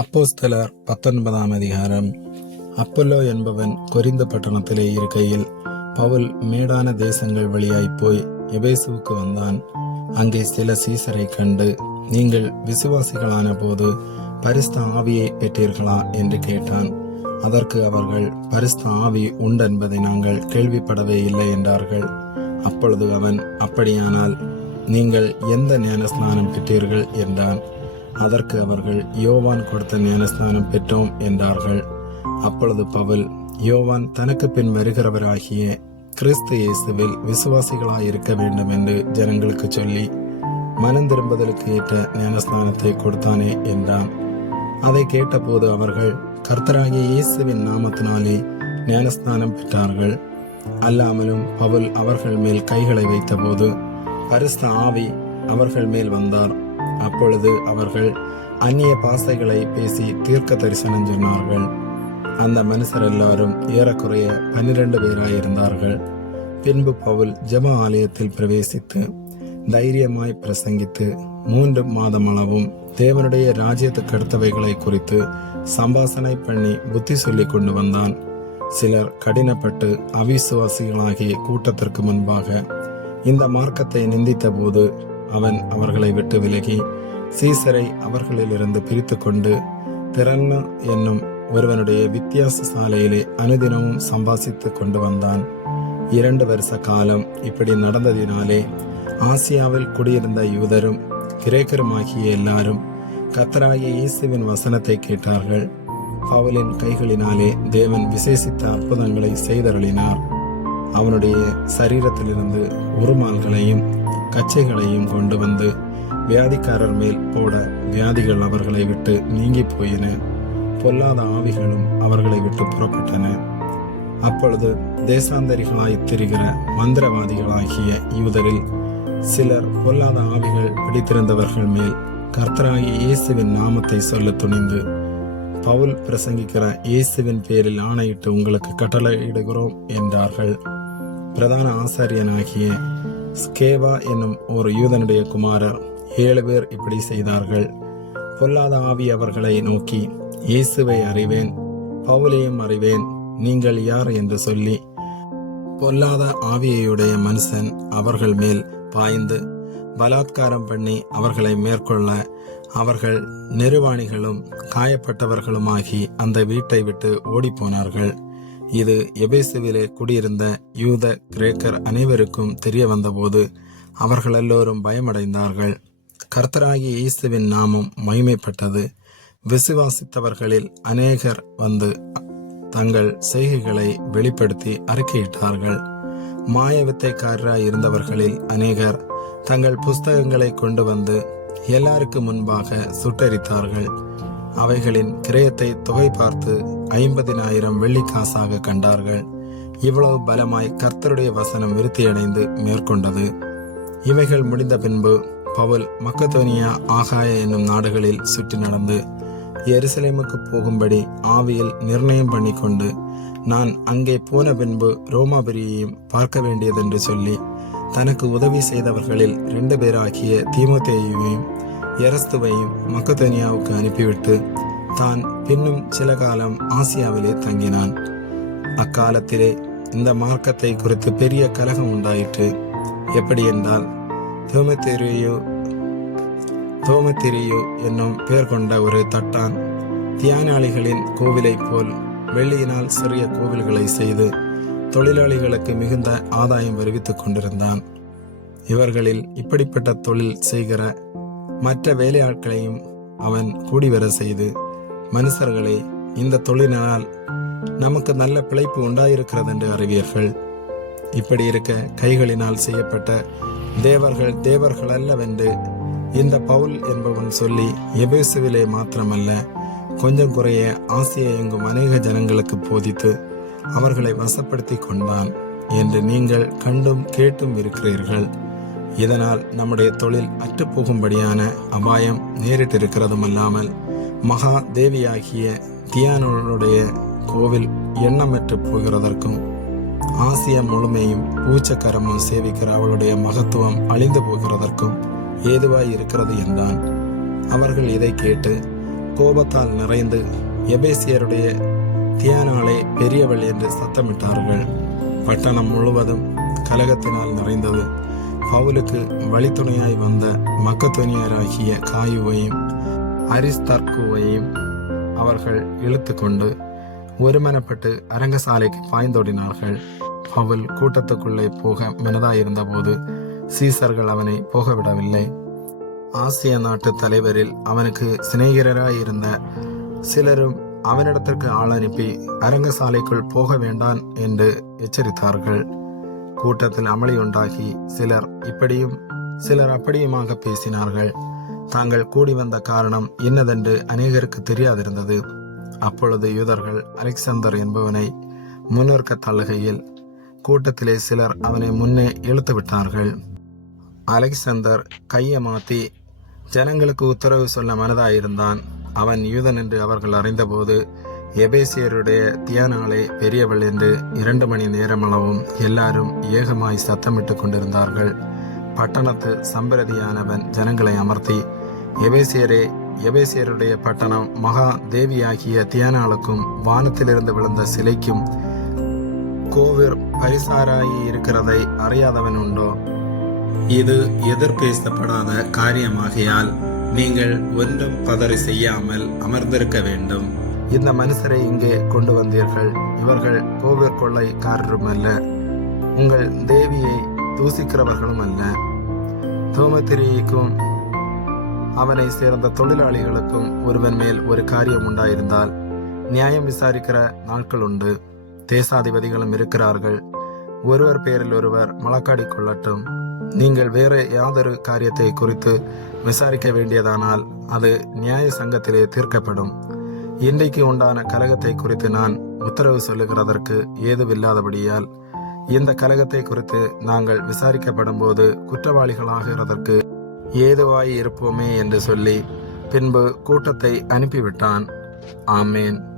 அப்போஸ்தலர் பத்தொன்பதாம் அதிகாரம். அப்பல்லோ என்பவன் கொரிந்த பட்டணத்திலே இருக்கையில் பவுல் மேடான தேசங்கள் வழியாய் போய் எபேசுவுக்கு வந்தான். அங்கே சில சீசரை கண்டு நீங்கள் விசுவாசிகளான போது பரிஸ்த ஆவியை பெற்றீர்களா? என்று கேட்டான். அதற்கு அவர்கள் பரிஸ்த ஆவி உண்டென்பதை நாங்கள் கேள்விப்படவே இல்லை என்றார்கள். அப்பொழுது அவன் அப்படியானால் நீங்கள் எந்த ஞானஸ்நானம் பெற்றீர்கள்? என்றான். அதற்கு அவர்கள் யோவான் கொடுத்த ஞானஸ்நானம் பெற்றோம் என்றார்கள். அப்பொழுது பவுல் யோவான் தனக்கு பின் வருகிறவராகிய கிறிஸ்து இயேசுவில் விசுவாசிகளாய் இருக்க வேண்டும் என்று ஜனங்களுக்கு சொல்லி மனம் திரும்புதலுக்கு ஏற்ற ஞானஸ்நானத்தை கொடுத்தானே என்றான். அதை கேட்டபோது அவர்கள் கர்த்தராகிய இயேசுவின் நாமத்தினாலே ஞானஸ்நானம் பெற்றார்கள். அல்லாமலும் பவுல் அவர்கள் மேல் கைகளை வைத்தபோது பரிசுத்த ஆவி அவர்கள் மேல் வந்தார். அப்பொழுது அவர்கள் அந்நிய பாசைகளை பேசி தீர்க்க தரிசனம் சொன்னார்கள். அந்த மனுஷர் எல்லாரும் ஏறக்குறைய பன்னிரண்டு பேராயிருந்தார்கள். பின்பு பவுல் ஜெப ஆலயத்தில் பிரவேசித்து தைரியமாய் பிரசங்கித்து மூன்று மாதமளவும் தேவனுடைய ராஜ்யத்துக்கு அடுத்தவைகளை குறித்து சம்பாசனை பண்ணி புத்தி சொல்லிக் கொண்டு வந்தான். சிலர் கடினப்பட்டு அவிசுவாசிகளாகிய கூட்டத்திற்கு முன்பாக இந்த மார்க்கத்தை நிந்தித்த போது அவன் அவர்களை விட்டு விலகி சீசரை அவர்களிலிருந்து பிரித்து கொண்டு திறன்னு என்னும் ஒருவனுடைய வித்தியாச சாலையிலே அனுதினமும் சம்பாசித்து கொண்டு வந்தான். இரண்டு வருஷ காலம் இப்படி நடந்ததினாலே ஆசியாவில் குடியிருந்த யூதரும் கிரேக்கருமாகிய எல்லாரும் கத்தராகிய இயேசுவின் வசனத்தை கேட்டார்கள். பவுலின் கைகளினாலே தேவன் விசேஷித்த அற்புதங்களை செய்தருளினார். அவனுடைய சரீரத்திலிருந்து உருமால்களையும் கச்சைகளையும் கொண்டு வந்து வியாதிக்காரர் மேல் போட வியாதிகள் அவர்களை விட்டு நீங்கி போயின. பொல்லாத ஆவிகளும் அவர்களை விட்டு புறப்பட்டன. அப்பொழுது தேசாந்தரிகளாய் திரிகிற மந்திரவாதிகளாகிய யூதரில் சிலர் பொல்லாத ஆவிகள் பிடித்திருந்தவர்கள் மேல் கர்த்தராகிய இயேசுவின் நாமத்தை சொல்ல துணிந்து பவுல் பிரசங்கிக்கிற இயேசுவின் பேரில் ஆணையிட்டு உங்களுக்கு கட்டளையிடுகிறோம் என்றார்கள். பிரதான ஆசாரியனாகிய ஸ்கேவா என்னும் ஒரு யூதனுடைய குமாரர். ஏழு பேர் இப்படி செய்தார்கள். பொல்லாத ஆவி அவர்களை நோக்கி இயேசுவை அறிவேன் பவுலையும் அறிவேன் நீங்கள் யார்? என்று சொல்லி பொல்லாத ஆவியையுடைய மனுஷன் அவர்கள் மேல் பாய்ந்து பலாத்காரம் பண்ணி அவர்களை மேற்கொள்ள அவர்கள் நெருவாணிகளும் காயப்பட்டவர்களுமாகி அந்த வீட்டை விட்டு ஓடிப்போனார்கள். இது எபேசுவிலே குடியிருந்த யூத கிரேக்கர் அனைவருக்கும் தெரிய வந்தபோது அவர்கள் எல்லோரும் பயமடைந்தார்கள். கர்த்தராகிய இயேசுவின் நாமம் மகிமைப்பட்டது. விசுவாசித்தவர்களில் அநேகர் வந்து தங்கள் செய்கைகளை வெளிப்படுத்தி அறிக்கையிட்டார்கள். மாய வித்தைக்காரராய் இருந்தவர்களில் அநேகர் தங்கள் புஸ்தகங்களை கொண்டு வந்து எல்லாருக்கு முன்பாக சுட்டரித்தார்கள். அவைகளின் கிரயத்தை தொகை பார்த்து ஐம்பதினாயிரம் வெள்ளிக்காசாக கண்டார்கள். இவ்வளவு பலமாய் கர்த்தருடைய வசனம் விருத்தியடைந்து மேற்கொண்டது. இவைகள் முடிந்த பின்பு பவுல் மக்கத்தோனியா ஆகாய என்னும் நாடுகளில் சுற்றி நடந்து எருசலேமுக்கு போகும்படி ஆவியில் நிர்ணயம் பண்ணி கொண்டு நான் அங்கே போன பின்பு ரோமாபுரியையும் பார்க்க வேண்டியதென்று சொல்லி தனக்கு உதவி செய்தவர்களில் ரெண்டு பேராகிய தீமோத்தேயுவையும் எரஸ்துவையும் மக்கதனியாவுக்கு அனுப்பிவிட்டு தான் பின்னும் சில காலம் ஆசியாவிலே தங்கினான். அக்காலத்திலே இந்த மார்க்கத்தை குறித்து பெரிய கலகம் உண்டாயிற்று. எப்படி என்றால் தோமத்திரியோ தோமத்திரியோ என்னும் பெயர் கொண்ட ஒரு தட்டான் தியானாளிகளின் கோவிலைப் போல் வெள்ளியினால் சிறிய கோவில்களை செய்து தொழிலாளிகளுக்கு மிகுந்த ஆதாயம் வருவித்துக் கொண்டிருந்தான். இவர்களில் இப்படிப்பட்ட தொழில் செய்கிற மற்ற வேலையாட்களையும் அவன் கூடிவர செய்து மனுஷர்களே இந்த தொழிலினால் நமக்கு நல்ல பிழைப்பு உண்டாயிருக்கிறது என்று அறிவீர்கள். இப்படி இருக்க கைகளினால் செய்யப்பட்ட தேவர்கள் தேவர்கள் அல்லவென்று இந்த பவுல் என்பவன் சொல்லி எபேசுவிலே மாத்திரமல்ல கொஞ்சம் குறைய ஆசிய எங்கும் அநேக ஜனங்களுக்கு போதித்து அவர்களை வசப்படுத்தி கொண்டான் என்று நீங்கள் கண்டும் கேட்டும் இருக்கிறீர்கள். இதனால் நம்முடைய தொழில் அற்றுப்போகும்படியான அபாயம் நேரிட்டிருக்கிறதும் அல்லாமல் மகா தேவியாகிய தியானுடைய கோவில் எண்ணமற்று போகிறதற்கும் ஆசியம் முழுமையும் பூச்சக்கரமும் சேவிக்கிற அவளுடைய மகத்துவம் அழிந்து போகிறதற்கும் ஏதுவாய் இருக்கிறது என்றான். அவர்கள் இதை கேட்டு கோபத்தால் நிறைந்து எபேசியருடைய தியானாலே பெரியவள் என்று சத்தமிட்டார்கள். பட்டணம் முழுவதும் கலகத்தினால் நிறைந்தது. பவுலுக்கு வழித்துணையாய் வந்த மக்கத்துணியராகிய காயுவையும் அரிஸ்தர்குவையும் அவர்கள் இழுத்து கொண்டு ஒருமனப்பட்டு அரங்கசாலைக்கு பாய்ந்தோடினார்கள். பவுல் கூட்டத்துக்குள்ளே போக மனதாயிருந்தபோது சீசர்கள் அவனை போகவிடவில்லை. ஆசிய நாட்டு தலைவரில் அவனுக்கு சிநேகிரராயிருந்த சிலரும் அவனிடத்திற்கு ஆள் அனுப்பி அரங்கசாலைக்குள் போக வேண்டாம் என்று எச்சரித்தார்கள். கூட்டத்தில் அமளி உண்டாகி சிலர் இப்படியும் சிலர் அப்படியுமாக பேசினார்கள். தாங்கள் கூடி வந்த காரணம் இன்னதென்று அநேகருக்கு தெரியாதிருந்தது. அப்பொழுது யூதர்கள் அலெக்சாந்தர் என்பவனை முன்னிற்க தள்ளுகையில் கூட்டத்திலே சிலர் அவனை முன்னே இழுத்து விட்டார்கள். அலெக்சாந்தர் கையை மாத்தி ஜனங்களுக்கு உத்தரவு சொல்ல மனதாயிருந்தான். அவன் யூதன் என்று அவர்கள் அறிந்தபோது எபேசியருடைய தியானாலே பெரியவள் என்று இரண்டு மணி நேரமளவும் எல்லாரும் ஏகமாய் சத்தமிட்டு கொண்டிருந்தார்கள். பட்டணத்து சம்பிரதியானவன் ஜனங்களை அமர்த்தி எபேசியரே எபேசியருடைய பட்டணம் மகா தேவியாகிய தியானாளுக்கும் வானத்திலிருந்து விழுந்த சிலைக்கும் கோவிர் பரிசாராகி இருக்கிறதை அறியாதவன் உண்டோ? இது எதிர்பேசப்படாத காரியமாகையால் நீங்கள் ஒன்றும் பதறி செய்யாமல் அமர்ந்திருக்க வேண்டும். இந்த மனுஷரை இங்கே கொண்டு வந்தீர்கள். இவர்கள் கோவிற் கொள்ளைக்காரரும் அல்ல. உங்கள் தேவியை தூசிக்கிறவர்களும் அல்ல. தோமத்திரிக்கும் அவனை சேர்ந்த தொழிலாளிகளுக்கும் ஒருவன் மேல் ஒரு காரியம் உண்டாயிருந்தால் நியாயம் விசாரிக்கிற நாட்கள் உண்டு. தேசாதிபதிகளும் இருக்கிறார்கள். ஒருவர் பேரில் ஒருவர் மலக்காடி கொள்ளட்டும். நீங்கள் வேறு யாதொரு காரியத்தை குறித்து விசாரிக்க வேண்டியதானால் அது நியாய சங்கத்திலே தீர்க்கப்படும். இன்றைக்கு உண்டான கலகத்தை குறித்து நான் உத்தரவு சொல்லுகிறதற்கு ஏதுவில்லாதபடியால் இந்த கலகத்தை குறித்து நாங்கள் விசாரிக்கப்படும் போது குற்றவாளிகளாகிறதற்கு ஏதுவாய் இருப்போமே என்று சொல்லி பின்பு கூட்டத்தை அனுப்பிவிட்டான். ஆமேன்.